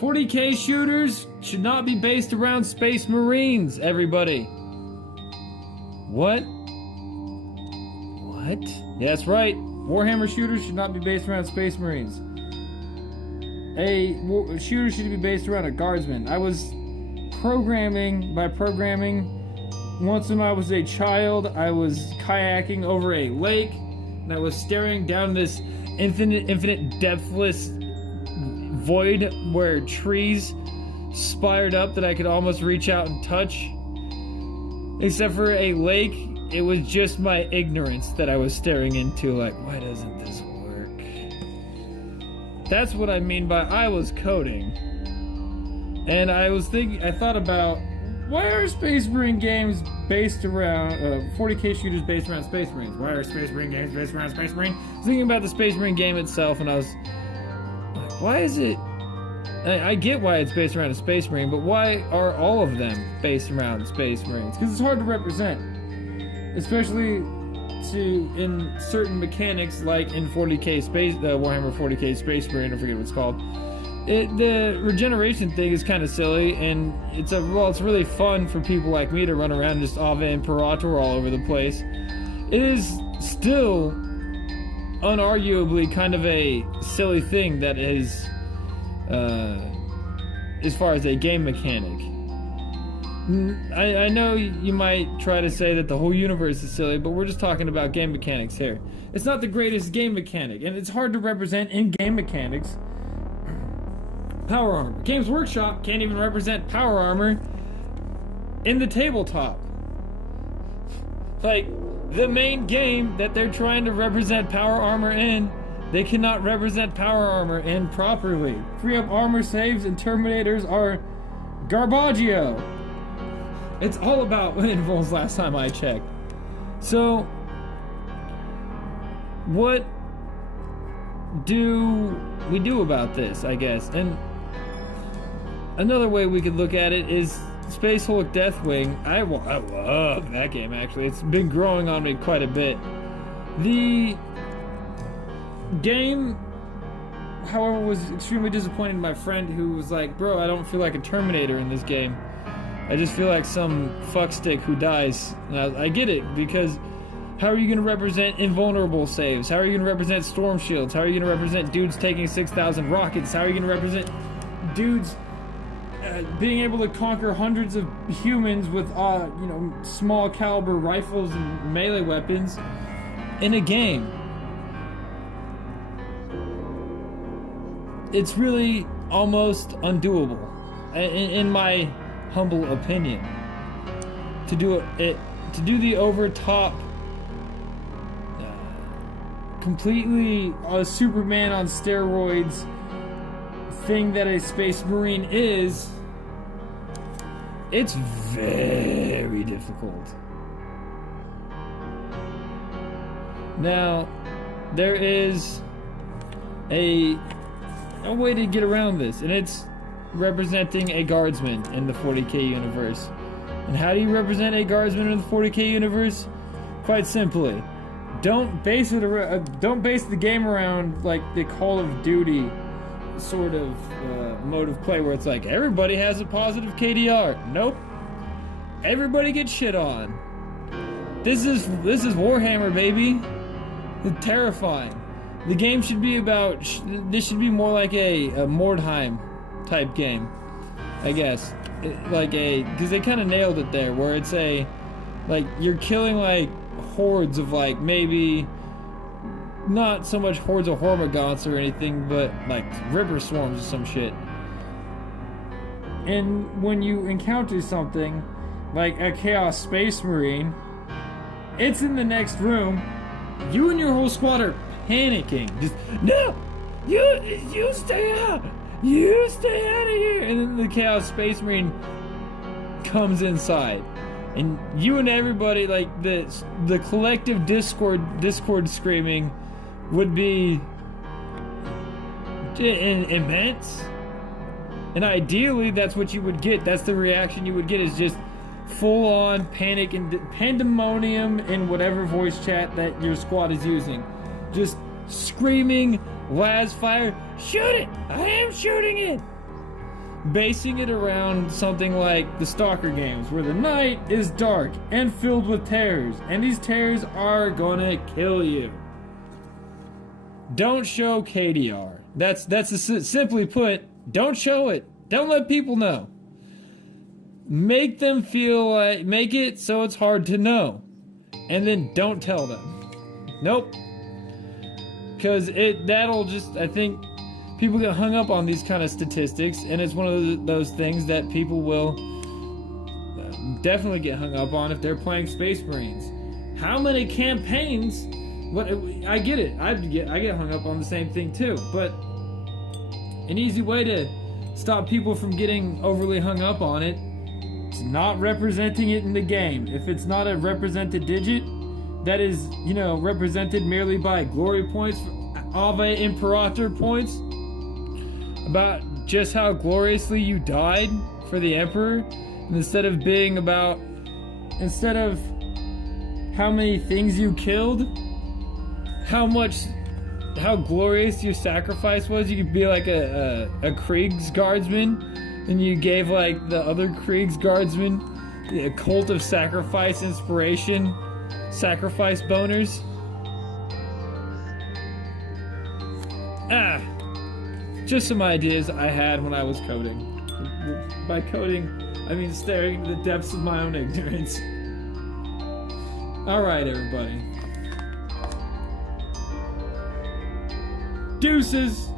40K shooters should not be based around Space Marines, everybody. What? What? Yeah, that's right. Warhammer shooters should not be based around Space Marines. A shooter should be based around a guardsman. I was programming, once when I was a child, I was kayaking over a lake, and I was staring down this infinite depthless void where trees spired up that I could almost reach out and touch. Except for a lake, it was just my ignorance that I was staring into, like, why doesn't this work? That's what I mean by I was coding. And I thought about, why are Space Marine games based around, 40K shooters based around Space Marines? Why are Space Marine games based around Space Marine? I was thinking about the Space Marine game itself, and I was like, why is it... I get why it's based around a Space Marine, but why are all of them based around Space Marines? Because it's hard to represent. Especially in certain mechanics, like in 40K Space, Warhammer 40K Space Marine, I forget what it's called. The regeneration thing is kind of silly, and it's really fun for people like me to run around just Ave Imperator all over the place. It is still unarguably kind of a silly thing that is, as far as a game mechanic. I know you might try to say that the whole universe is silly, but we're just talking about game mechanics here. It's not the greatest game mechanic, and it's hard to represent in game mechanics. Power armor. Games Workshop can't even represent power armor in the tabletop. Like, the main game that they're trying to represent power armor in, they cannot represent power armor in properly. Free up armor saves and Terminators are garbaggio. It's all about intervals last time I checked. So, what do we do about this, I guess? And another way we could look at it is Space Hulk Deathwing. I love that game, actually. It's been growing on me quite a bit. The game, however, was extremely disappointing to my friend who was like, bro, I don't feel like a Terminator in this game. I just feel like some fuckstick who dies. And I get it, because how are you going to represent invulnerable saves? How are you going to represent storm shields? How are you going to represent dudes taking 6,000 rockets? How are you going to represent dudes being able to conquer hundreds of humans with, small caliber rifles and melee weapons in a game? It's really almost undoable, in my humble opinion, to do the over top, completely Superman on steroids thing that a Space Marine is. It's very difficult. Now, there is a way to get around this, and it's representing a guardsman in the 40K universe. And how do you represent a guardsman in the 40K universe? Quite simply, don't base the game around like the Call of Duty sort of mode of play where it's like everybody has a positive KDR. Nope. Everybody gets shit on. This is Warhammer, baby. It's terrifying. The game should be about. This should be more like a Mordheim type game, I guess. Because they kind of nailed it there, where it's you're killing like hordes of like maybe not so much hordes of hormagaunts or anything, but like river swarms or some shit. And when you encounter something like a Chaos Space Marine, it's in the next room. You and your whole squad are panicking. Just, no! You stay out! You stay out of here! And then the Chaos Space Marine comes inside. And you and everybody, like, the collective Discord screaming would be immense. And ideally, that's what you would get. That's the reaction you would get, is just full-on panic and pandemonium in whatever voice chat that your squad is using. Just screaming, las fire, shoot it! I am shooting it! basing it around something like the Stalker games, where the night is dark and filled with terrors, and these terrors are gonna kill you. Don't show KDR. Simply put, don't show it. Don't let people know. Make them feel like, make it so it's hard to know, and then don't tell them. Nope. Because that'll just, I think, people get hung up on these kind of statistics, and it's one of those things that people will definitely get hung up on if they're playing Space Marines. How many campaigns? What, I get it. I get hung up on the same thing too. But an easy way to stop people from getting overly hung up on it is not representing it in the game. If it's not a represented digit that is, represented merely by glory points, Ave Imperator points, about just how gloriously you died for the Emperor, instead of how many things you killed, how glorious your sacrifice was. You could be like a Kriegsguardsman, and you gave like the other Kriegsguardsmen a cult of sacrifice inspiration, sacrifice boners. Just some ideas I had when I was coding. By coding, I mean staring into the depths of my own ignorance. Alright, everybody. Deuces!